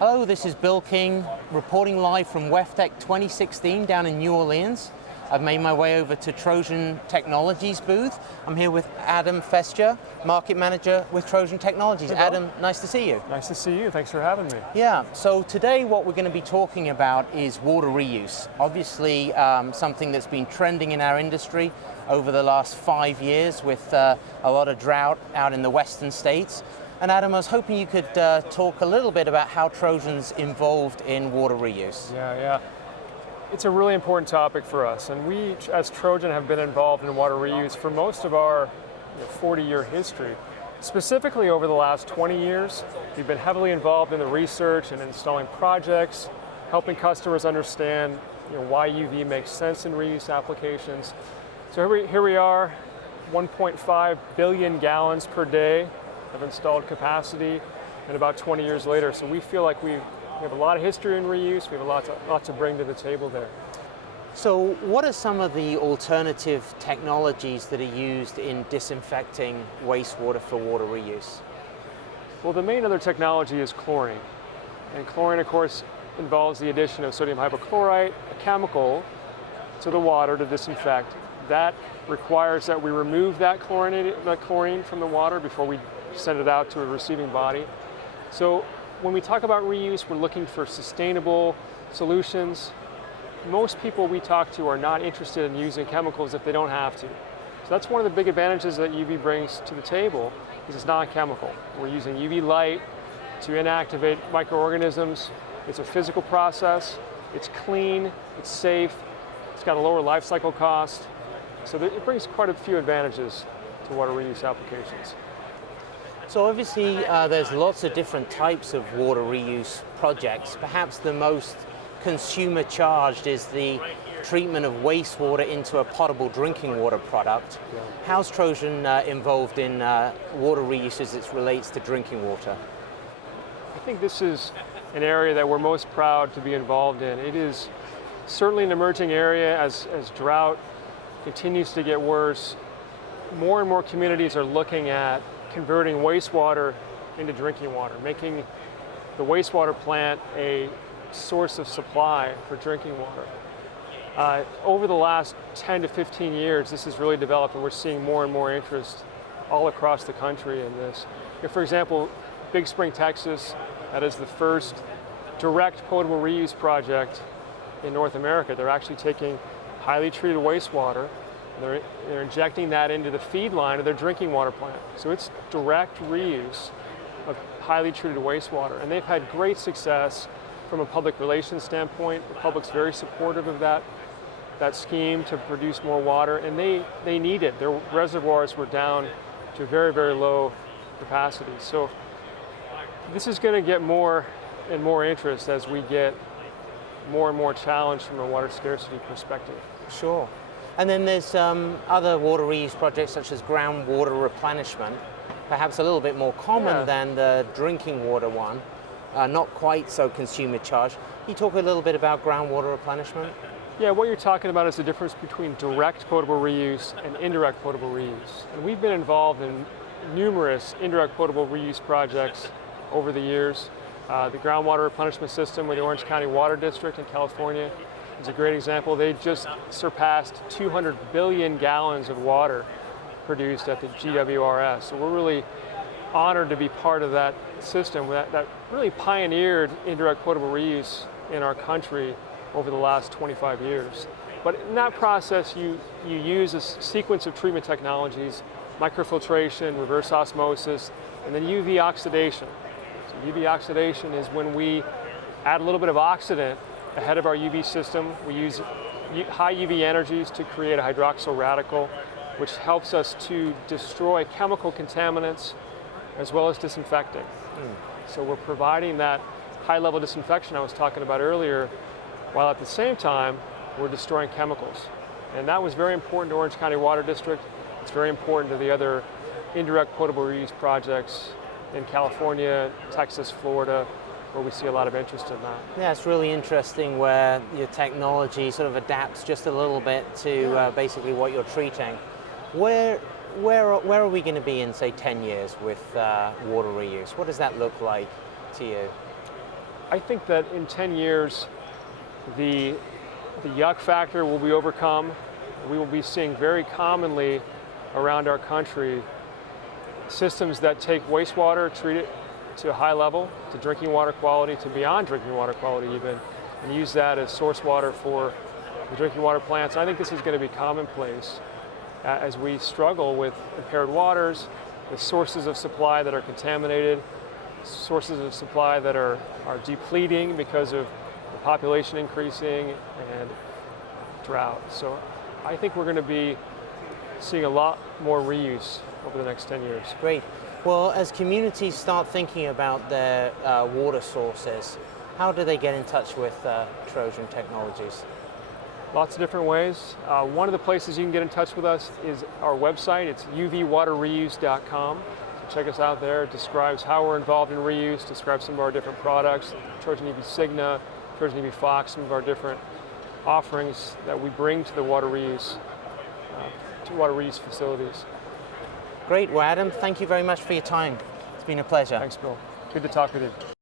Hello, this is Bill King reporting live from WEFTEC 2016 down in New Orleans. I've made my way over to Trojan Technologies booth. I'm here with Adam Festger, Market Manager with Trojan Technologies. Hey, Adam, nice to see you. Nice to see you. Thanks for having me. Yeah, so today what we're going to be talking about is water reuse. Obviously something that's been trending in our industry over the last 5 years with a lot of drought out in the western states. And Adam, I was hoping you could talk a little bit about how Trojan's involved in water reuse. Yeah. It's a really important topic for us, and we, as Trojan, have been involved in water reuse for most of our 40-year history. Specifically over the last 20 years, we've been heavily involved in the research and installing projects, helping customers understand why UV makes sense in reuse applications. So here we are, 1.5 billion gallons per day of installed capacity, and about 20 years later. So we feel like we have a lot of history in reuse. We have a lot to bring to the table there. So what are some of the alternative technologies that are used in disinfecting wastewater for water reuse? Well, the main other technology is chlorine. And chlorine, of course, involves the addition of sodium hypochlorite, a chemical, to the water to disinfect. That requires that we remove that chlorine from the water before we send it out to a receiving body. So when we talk about reuse, we're looking for sustainable solutions. Most people we talk to are not interested in using chemicals if they don't have to. So that's one of the big advantages that UV brings to the table, is it's non-chemical. We're using UV light to inactivate microorganisms. It's a physical process. It's clean, it's safe, it's got a lower life cycle cost. So it brings quite a few advantages to water reuse applications. So obviously there's lots of different types of water reuse projects. Perhaps the most consumer charged is the treatment of wastewater into a potable drinking water product. Yeah. How's Trojan involved in water reuse as it relates to drinking water? I think this is an area that we're most proud to be involved in. It is certainly an emerging area as drought continues to get worse. More and more communities are looking at converting wastewater into drinking water, making the wastewater plant a source of supply for drinking water. Over the last 10 to 15 years, this has really developed, and we're seeing more and more interest all across the country in this. For example, Big Spring, Texas, that is the first direct potable reuse project in North America. They're actually taking highly treated wastewater, they're injecting that into the feed line of their drinking water plant. So it's direct reuse of highly treated wastewater. And they've had great success from a public relations standpoint. The public's very supportive of that scheme to produce more water, and they need it. Their reservoirs were down to very, very low capacity. So this is going to get more and more interest as we get more and more challenged from a water scarcity perspective. Sure. And then there's other water reuse projects such as groundwater replenishment, perhaps a little bit more common than the drinking water one, not quite so consumer charged. Can you talk a little bit about groundwater replenishment? Yeah, what you're talking about is the difference between direct potable reuse and indirect potable reuse. And we've been involved in numerous indirect potable reuse projects over the years. The groundwater replenishment system with the Orange County Water District in California is a great example. They just surpassed 200 billion gallons of water produced at the GWRS. So we're really honored to be part of that system that really pioneered indirect potable reuse in our country over the last 25 years. But in that process, you use a sequence of treatment technologies, microfiltration, reverse osmosis, and then uv-oxidation. So uv-oxidation is when we add a little bit of oxidant ahead of our UV system. We use high UV energies to create a hydroxyl radical, which helps us to destroy chemical contaminants as well as disinfecting. So we're providing that high-level disinfection I was talking about earlier, while at the same time, we're destroying chemicals. And that was very important to Orange County Water District. It's very important to the other indirect potable reuse projects in California, Texas, Florida, where we see a lot of interest in that. Yeah, it's really interesting where your technology sort of adapts just a little bit to basically what you're treating. Where are we going to be in, say, 10 years with water reuse? What does that look like to you? I think that in 10 years, the yuck factor will be overcome. We will be seeing very commonly around our country systems that take wastewater, treat it to a high level, to drinking water quality, to beyond drinking water quality even, and use that as source water for the drinking water plants. And I think this is going to be commonplace as we struggle with impaired waters, with sources of supply that are contaminated, sources of supply that are depleting because of the population increasing and drought. So I think we're going to be seeing a lot more reuse over the next 10 years. Great. Well, as communities start thinking about their water sources, how do they get in touch with Trojan Technologies? Lots of different ways. One of the places you can get in touch with us is our website. It's uv-waterreuse.com. So check us out there. It describes how we're involved in reuse, describes some of our different products, TrojanUV Signa, TrojanUV Fox, some of our different offerings that we bring to the water reuse facilities. Great. Well, Adam, thank you very much for your time. It's been a pleasure. Thanks, Bill. Good to talk with you.